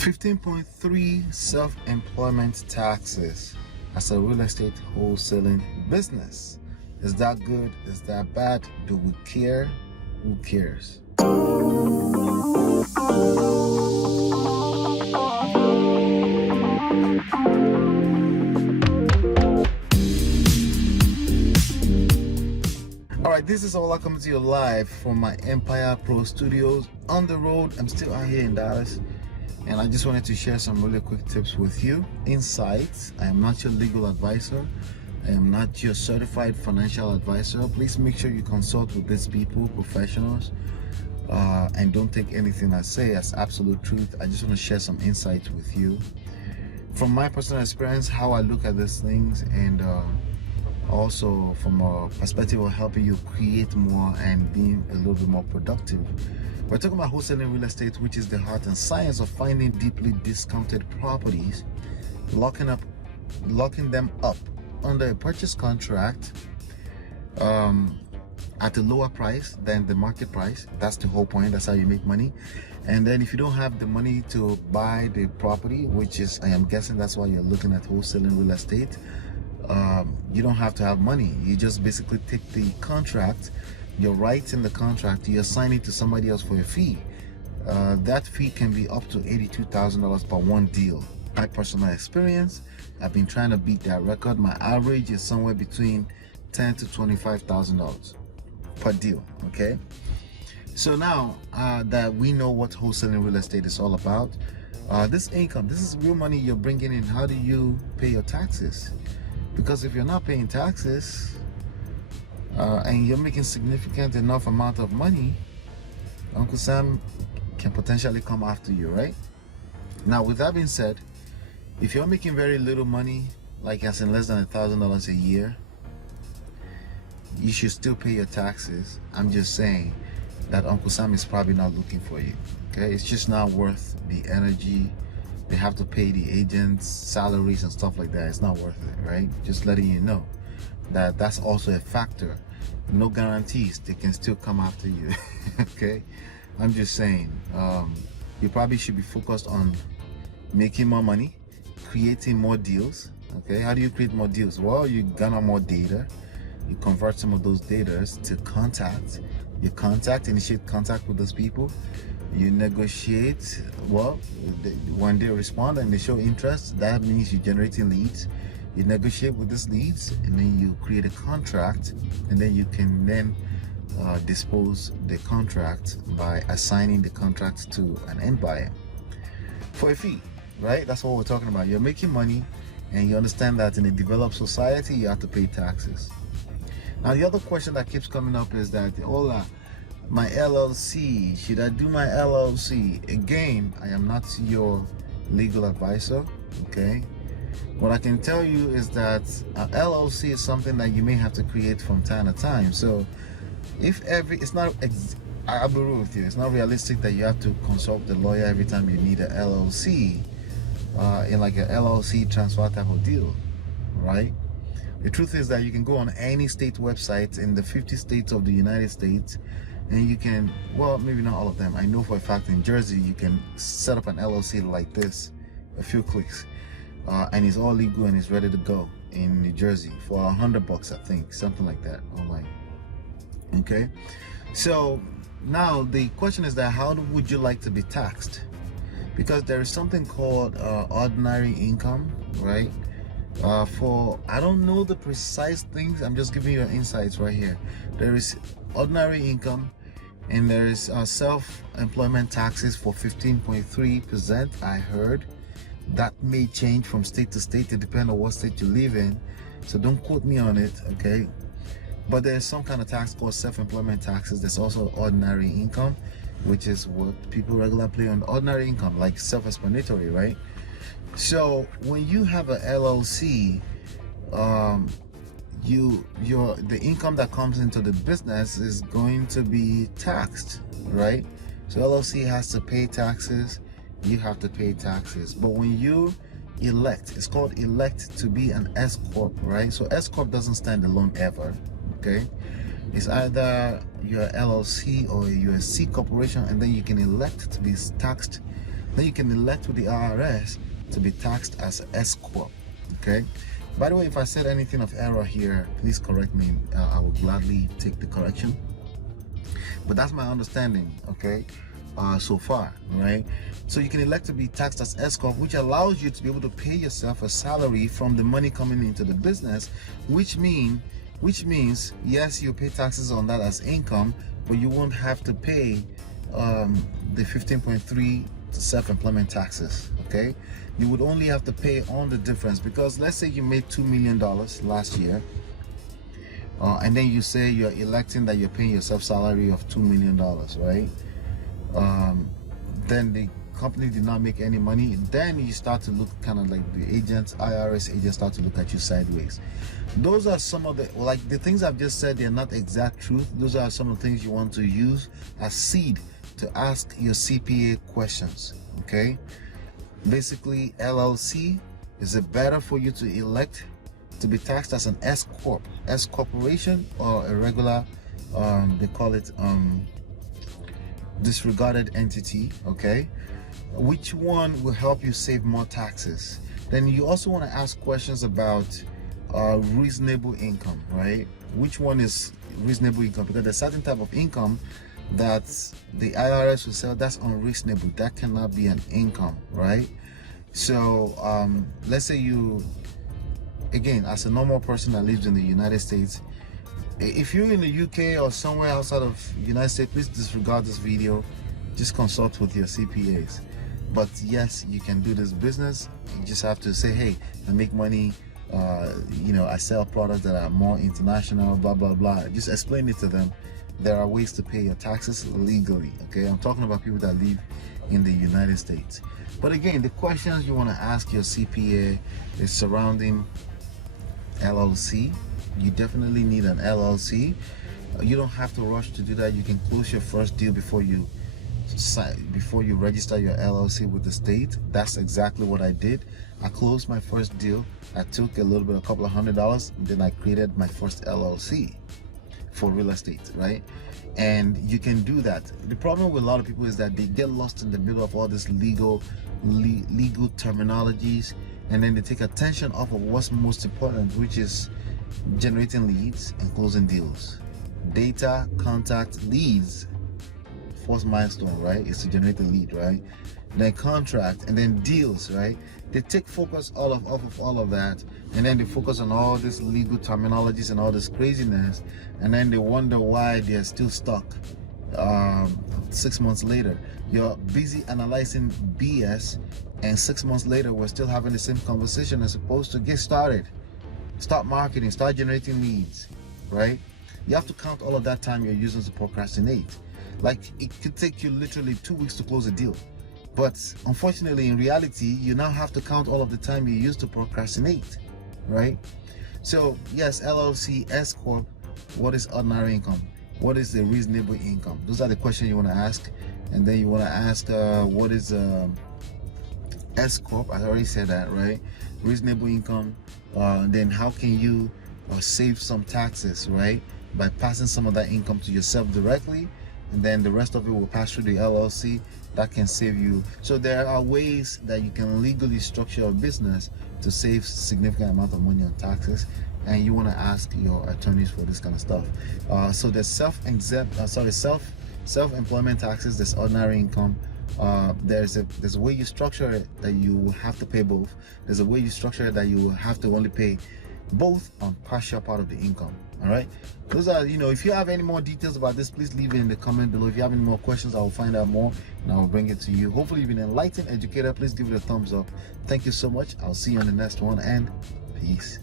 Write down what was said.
15.3 self-employment taxes as a real estate wholesaling business. Is that good? Is that bad? Do we care? Who cares? Alright, this is Ola coming to you live from my myEmpirePRO studios on the road. I'm still out here in Dallas, and I just wanted to share some really quick tips with you. Insights. I am not your legal advisor. I am not your certified financial advisor. Please make sure you consult with these people, professionals, and don't take anything I say as absolute truth. I just want to share some insights with you from my personal experience, how I look at these things, and also from a perspective of helping you create more and being a little bit more productive. We're talking about wholesaling real estate, which is the heart and science of finding deeply discounted properties, locking them up under a purchase contract at a lower price than the market price. That's the whole point. That's how you make money. And then if you don't have the money to buy the property, which is, I am guessing that's why you're looking at wholesaling real estate, you don't have to have money. You just basically take the contract, your rights in the contract, you assign it to somebody else for a fee. That fee can be up to $82,000 per one deal. My personal experience, I've been trying to beat that record. My average is somewhere between $10,000 to $25,000 per deal. Okay, so now that we know what wholesaling real estate is all about, this income, this is real money you're bringing in. How do you pay your taxes? Because if you're not paying taxes and you're making significant enough amount of money, Uncle Sam can potentially come after you, right? Now, with that being said, if you're making very little money, like as in less than $1,000 a year, you should still pay your taxes. I'm just saying that Uncle Sam is probably not looking for you. Okay, it's just not worth the energy. They have to pay the agents salaries and stuff like that. It's not worth it, right? Just letting you know that that's also a factor. No guarantees. They can still come after you. Okay, I'm just saying you probably should be focused on making more money, creating more deals. Okay, how do you create more deals? Well, you garner more data. You convert some of those data to contact. You initiate contact with those people. You negotiate. Well, when they respond and they show interest, that means you're generating leads. You negotiate with these leads, and then you create a contract, and then you can then dispose the contract by assigning the contract to an end buyer for a fee, right? That's what we're talking about. You're making money, and you understand that in a developed society, you have to pay taxes. Now, the other question that keeps coming up is that, hola, my LLC, should I do my LLC? Again, I am not your legal advisor, okay? What I can tell you is that LLC is something that you may have to create from time to time. So I'll be real with you, it's not realistic that you have to consult the lawyer every time you need an LLC in like an LLC transfer type of deal, right? The truth is that you can go on any state website in the 50 states of the United States, and you can, well, maybe not all of them. I know for a fact in Jersey, you can set up an LLC like this, a few clicks, and it's all legal and it's ready to go in New Jersey for $100, I think, something like that online. Okay, so now the question is that how would you like to be taxed? Because there is something called ordinary income, right? I don't know the precise things. I'm just giving you insights right here. There is ordinary income, and there is self-employment taxes for 15.3%. I heard that may change from state to state. It depends on what state you live in, so don't quote me on it, okay? But there's some kind of tax called self-employment taxes. There's also ordinary income, which is what people regularly pay on ordinary income, like self-explanatory, right? So when you have an LLC, the income that comes into the business is going to be taxed, right? So LLC has to pay taxes, you have to pay taxes. But when you elect, it's called elect to be an S-Corp, right? So S-Corp doesn't stand alone ever, okay? It's either you're LLC or you're a C corporation, and then you can elect to be taxed Then you can elect with the IRS to be taxed as S-Corp. Okay. By the way, if I said anything of error here, please correct me. I will gladly take the correction. But that's my understanding, okay, so far, right? So you can elect to be taxed as S-Corp, which allows you to be able to pay yourself a salary from the money coming into the business, which means, yes, you pay taxes on that as income, but you won't have to pay the 15.3 self-employment taxes, okay? You would only have to pay on the difference, because let's say you made $2 million last year, and then you say you're electing that you're paying yourself salary of $2 million, right? Then the company did not make any money, and then you start to look kind of like the agents, IRS agents start to look at you sideways. Those are some of the, like the things I've just said, they're not exact truth. Those are some of the things you want to use as seed to ask your CPA questions, okay? Basically, LLC, is it better for you to elect to be taxed as an S-Corp, S-Corporation, or a regular, they call it disregarded entity, okay? Which one will help you save more taxes? Then you also want to ask questions about reasonable income, right? Which one is reasonable income? Because there's a certain type of income that the IRS will say that's unreasonable, that cannot be an income, right? So let's say you, again, as a normal person that lives in the United States, if you're in the UK or somewhere outside of the United States, please disregard this video. Just consult with your CPAs. But yes, you can do this business. You just have to say, hey, I make money, you know, I sell products that are more international, blah, blah, blah. Just explain it to them. There are ways to pay your taxes legally, okay? I'm talking about people that live in the United States. But again, the questions you want to ask your CPA is surrounding LLC. You definitely need an LLC. You don't have to rush to do that. You can close your first deal before you register your LLC with the state. That's exactly what I did. I closed my first deal. I took a couple of $100, and then I created my first LLC for real estate, right? And you can do that. The problem with a lot of people is that they get lost in the middle of all this legal terminologies, and then they take attention off of what's most important, which is generating leads and closing deals. Data, contact, leads. First milestone, right, is to generate a lead, right? Then contract, and then deals, right? They take focus off of all of that, and then they focus on all this legal terminologies and all this craziness, and then they wonder why they're still stuck 6 months later. You're busy analyzing BS, and 6 months later we're still having the same conversation as opposed to get started. Start marketing, start generating leads, right? You have to count all of that time you're using to procrastinate. Like, it could take you literally 2 weeks to close a deal. But unfortunately, in reality, you now have to count all of the time you used to procrastinate, right? So yes, LLC, S-Corp, what is ordinary income? What is the reasonable income? Those are the questions you want to ask. And then you want to ask, what is S-Corp? I already said that, right? Reasonable income. Then how can you save some taxes, right? By passing some of that income to yourself directly, and then the rest of it will pass through the LLC. That can save you. So there are ways that you can legally structure a business to save significant amount of money on taxes, and you want to ask your attorneys for this kind of stuff. So there's self-employment taxes, there's ordinary income. There's a way you structure it that you will have to pay both. There's a way you structure it that you will have to only pay both on partial part of the income. All right, those are, you know, if you have any more details about this, please leave it in the comment below. If you have any more questions, I will find out more and I will bring it to you. Hopefully you've been enlightened, educated. Please give it a thumbs up. Thank you so much. I'll see you on the next one, and peace.